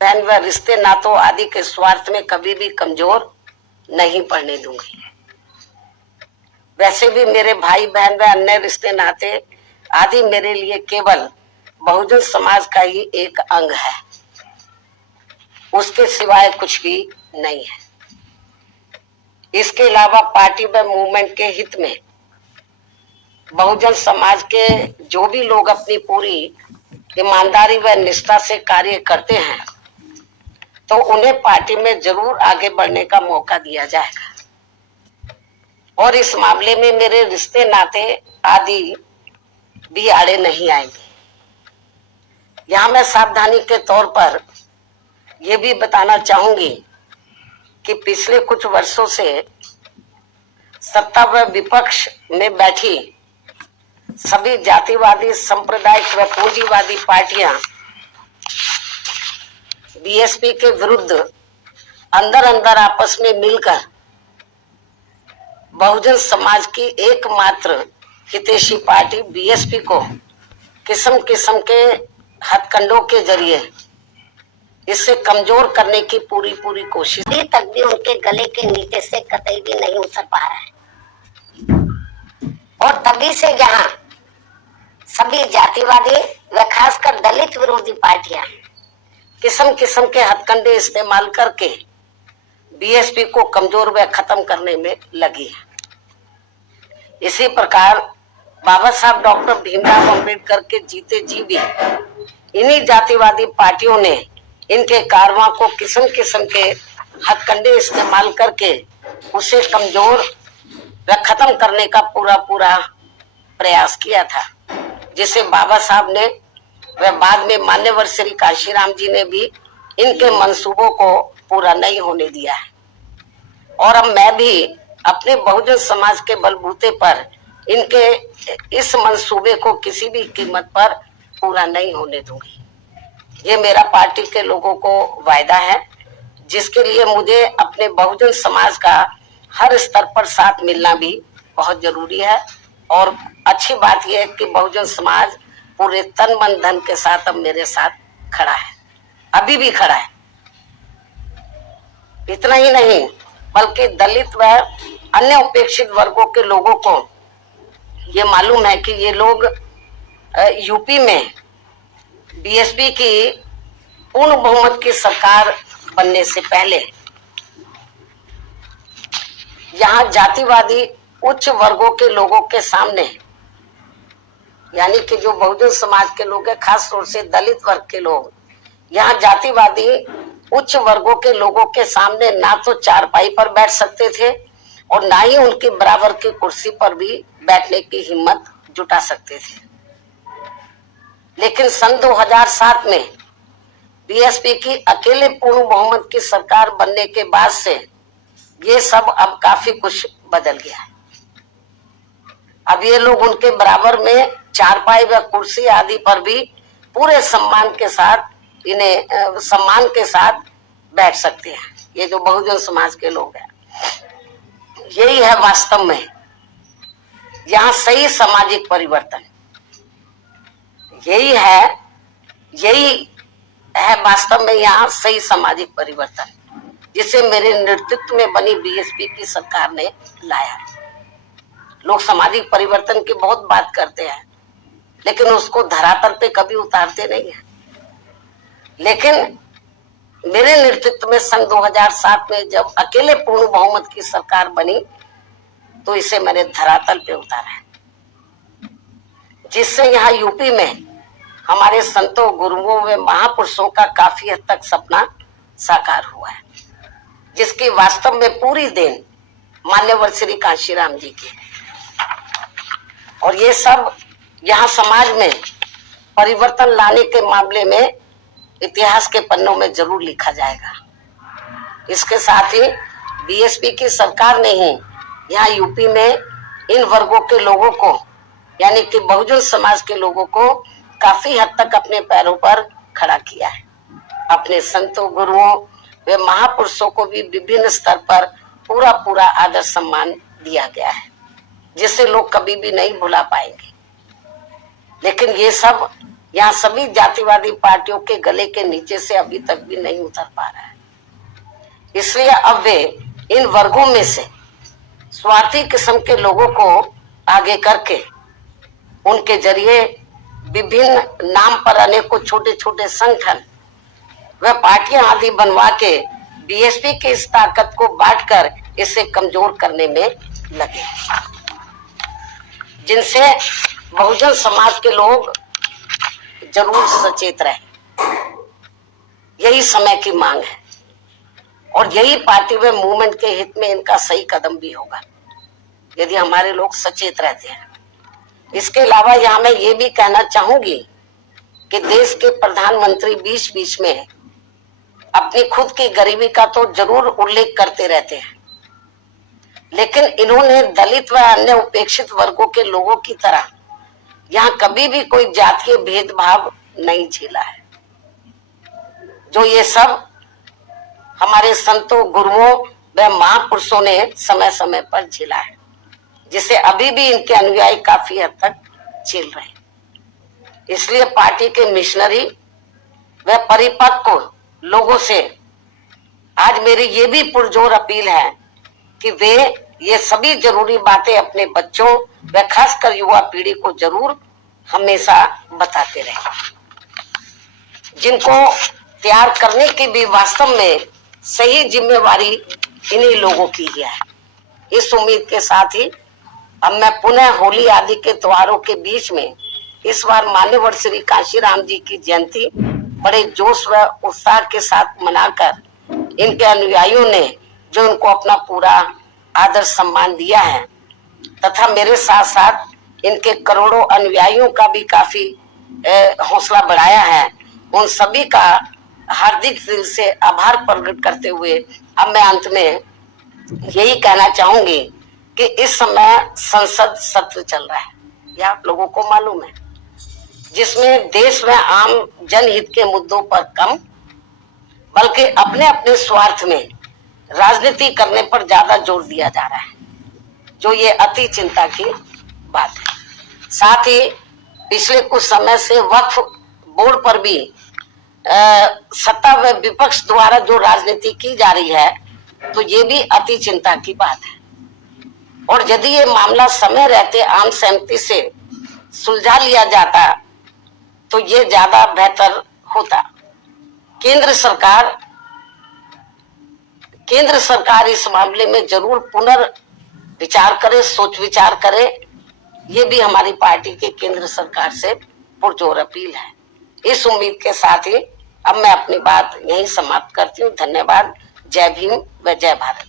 बहन व रिश्ते नातों आदि के स्वार्थ में कभी भी कमजोर नहीं पड़ने दूंगी। वैसे भी मेरे भाई बहन व अन्य रिश्ते नाते आदि मेरे लिए केवल बहुजन समाज का ही एक अंग है, उसके सिवाय कुछ भी नहीं है। इसके अलावा पार्टी व मूवमेंट के हित में बहुजन समाज के जो भी लोग अपनी पूरी ईमानदारी व निष्ठा से कार्य करते हैं तो उन्हें पार्टी में जरूर आगे बढ़ने का मौका दिया जाएगा और इस मामले में मेरे रिश्ते नाते आदि भी आड़े नहीं आएंगे। यहाँ मैं सावधानी के तौर पर यह भी बताना चाहूंगी कि पिछले कुछ वर्षों से सत्ता व विपक्ष में बैठी सभी जातिवादी सांप्रदायिक व पूंजीवादी पार्टियां बीएसपी के विरुद्ध अंदर अंदर आपस में मिलकर बहुजन समाज की एकमात्र हितैषी पार्टी बीएसपी को किस्म किस्म के हथकंडों के जरिए इससे कमजोर करने की पूरी कोशिश अभी तक भी उनके गले के नीचे से कतई भी नहीं उतर पा रहा है। और तभी से यहाँ सभी जातिवादी व खासकर दलित विरोधी पार्टियां किस्म किस्म के हथकंडे इस्तेमाल करके बीएसपी को कमजोर व खत्म करने में लगी है। इसी प्रकार बाबा साहब डॉक्टर भीमराव अंबेडकर के जीते जी भी इन्हीं जातिवादी पार्टियों ने इनके कारवां को किस्म किस्म के हथकंडे इस्तेमाल करके उसे कमजोर व खत्म करने का पूरा प्रयास किया था, जिसे बाबा साहब ने व बाद में मान्यवर श्री काशीराम जी ने भी इनके मंसूबों को पूरा नहीं होने दिया है। और अब मैं भी अपने बहुजन समाज के बलबूते पर इनके इस मंसूबे को किसी भी कीमत पर पूरा नहीं होने दूंगी। ये मेरा पार्टी के लोगों को वायदा है, जिसके लिए मुझे अपने बहुजन समाज का हर स्तर पर साथ मिलना भी बहुत जरूरी है। और अच्छी बात यह है कि बहुजन समाज पूरे तन मन धन के साथ अब मेरे साथ खड़ा है, अभी भी खड़ा है। इतना ही नहीं बल्कि दलित व अन्य उपेक्षित वर्गों के लोगों को ये मालूम है कि ये लोग यूपी में बीएसपी की पूर्ण बहुमत की सरकार बनने से पहले यहाँ जातिवादी उच्च वर्गों के लोगों के सामने, यानी कि जो बहुजन समाज के लोग हैं, खास तौर से दलित वर्ग के लोग, यहाँ जातिवादी उच्च वर्गों के लोगों के सामने ना तो चारपाई पर बैठ सकते थे और ना ही उनकी बराबर की कुर्सी पर भी बैठने की हिम्मत जुटा सकते थे। लेकिन सन 2007 में बीएसपी की अकेले पूर्ण बहुमत की सरकार बनने के बाद से ये सब अब काफी कुछ बदल गया है। अब ये लोग उनके बराबर में चारपाई व कुर्सी आदि पर भी पूरे सम्मान के साथ बैठ सकते हैं। ये जो बहुजन समाज के लोग हैं, यही है वास्तव में यहाँ सही सामाजिक परिवर्तन। यही है वास्तव में यहाँ सही सामाजिक परिवर्तन, जिसे मेरे नेतृत्व में बनी बीएसपी की सरकार ने लाया। लोग सामाजिक परिवर्तन की बहुत बात करते हैं, लेकिन उसको धरातल पे कभी उतारते नहीं है। लेकिन मेरे नेतृत्व में सन 2007 में जब अकेले पूर्ण बहुमत की सरकार बनी तो इसे मैंने धरातल पे उतारा है, जिससे यहाँ यूपी में हमारे संतों, गुरुओं व महापुरुषों का काफी हद तक सपना साकार हुआ है, जिसकी वास्तव में पूरी देन मान्यवर श्री काशीराम जी की है। और ये सब यहाँ समाज में परिवर्तन लाने के मामले में इतिहास के पन्नों में जरूर लिखा जाएगा। इसके साथ ही बीएसपी की सरकार ने ही यहाँ यूपी में इन वर्गों के लोगों को, यानी कि बहुजन समाज के लोगों को काफी हद तक अपने पैरों पर खड़ा किया है। अपने संतों, गुरुओं व महापुरुषों को भी विभिन्न स्तर पर पूरा आदर सम्मान दिया गया है, जिसे लोग कभी भी नहीं भुला पाएंगे। लेकिन ये सब यहाँ सभी जातिवादी पार्टियों के गले के नीचे से अभी तक भी नहीं उतर पा रहा है। इसलिए अब वे इन वर्गों में से स्वार्थी किस्म के लोगों को आगे करके उनके जरिए विभिन्न नाम पर अनेकों छोटे छोटे संगठन व पार्टियां आदि बनवा के बीएसपी की इस ताकत को बांटकर इसे कमजोर करने में लगे, जिनसे बहुजन समाज के लोग जरूर सचेत रहे। यही समय की मांग है और यही पार्टी व मूवमेंट के हित में इनका सही कदम भी होगा यदि हमारे लोग सचेत रहते हैं। इसके अलावा यहाँ मैं ये भी कहना चाहूंगी कि देश के प्रधानमंत्री बीच बीच में अपनी खुद की गरीबी का तो जरूर उल्लेख करते रहते हैं, लेकिन इन्होंने दलित व अन्य उपेक्षित वर्गों के लोगों की तरह यहाँ कभी भी कोई जातीय भेदभाव नहीं झेला है, जो ये सब हमारे संतों, गुरुओं व महापुरुषों ने समय समय पर झेला है, जिसे अभी भी इनके अनुयायी काफी हद तक झेल रहे हैं। इसलिए पार्टी के मिशनरी व परिपक्व लोगों से आज मेरी ये भी पुरजोर अपील है कि वे ये सभी जरूरी बातें अपने बच्चों व खासकर युवा पीढ़ी को जरूर हमेशा बताते रहें, जिनको तैयार करने की भी वास्तव में सही जिम्मेवारी इन्हीं लोगों की है। इस उम्मीद के साथ ही अब मैं पुनः होली आदि के त्योहारों के बीच में इस बार मान्यवर श्री कांशीराम जी की जयंती बड़े जोश व उत्साह के साथ मनाकर इनके अनुयायियों ने जो इनको अपना पूरा आदर सम्मान दिया है तथा मेरे साथ साथ इनके करोड़ों अनुयायियों का भी काफी हौसला बढ़ाया है, उन सभी का हार्दिक दिल से आभार प्रकट करते हुए अब मैं अंत में यही कहना चाहूंगी कि इस समय संसद सत्र चल रहा है, ये आप लोगों को मालूम है, जिसमें देश में आम जनहित के मुद्दों पर कम बल्कि अपने अपने स्वार्थ में राजनीति करने पर ज्यादा जोर दिया जा रहा है, जो ये अति चिंता की बात है। साथ ही पिछले कुछ समय से वक्फ बोर्ड पर भी सत्ता व विपक्ष द्वारा जो राजनीति की जा रही है, तो ये भी अति चिंता की बात है। और यदि ये मामला समय रहते आम सहमति से सुलझा लिया जाता तो ये ज्यादा बेहतर होता। केंद्र सरकार इस मामले में जरूर पुनर्विचार करे, सोच विचार करे, ये भी हमारी पार्टी के केंद्र सरकार से पुरजोर अपील है। इस उम्मीद के साथ ही अब मैं अपनी बात यहीं समाप्त करती हूँ। धन्यवाद। जय भीम व जय भारत।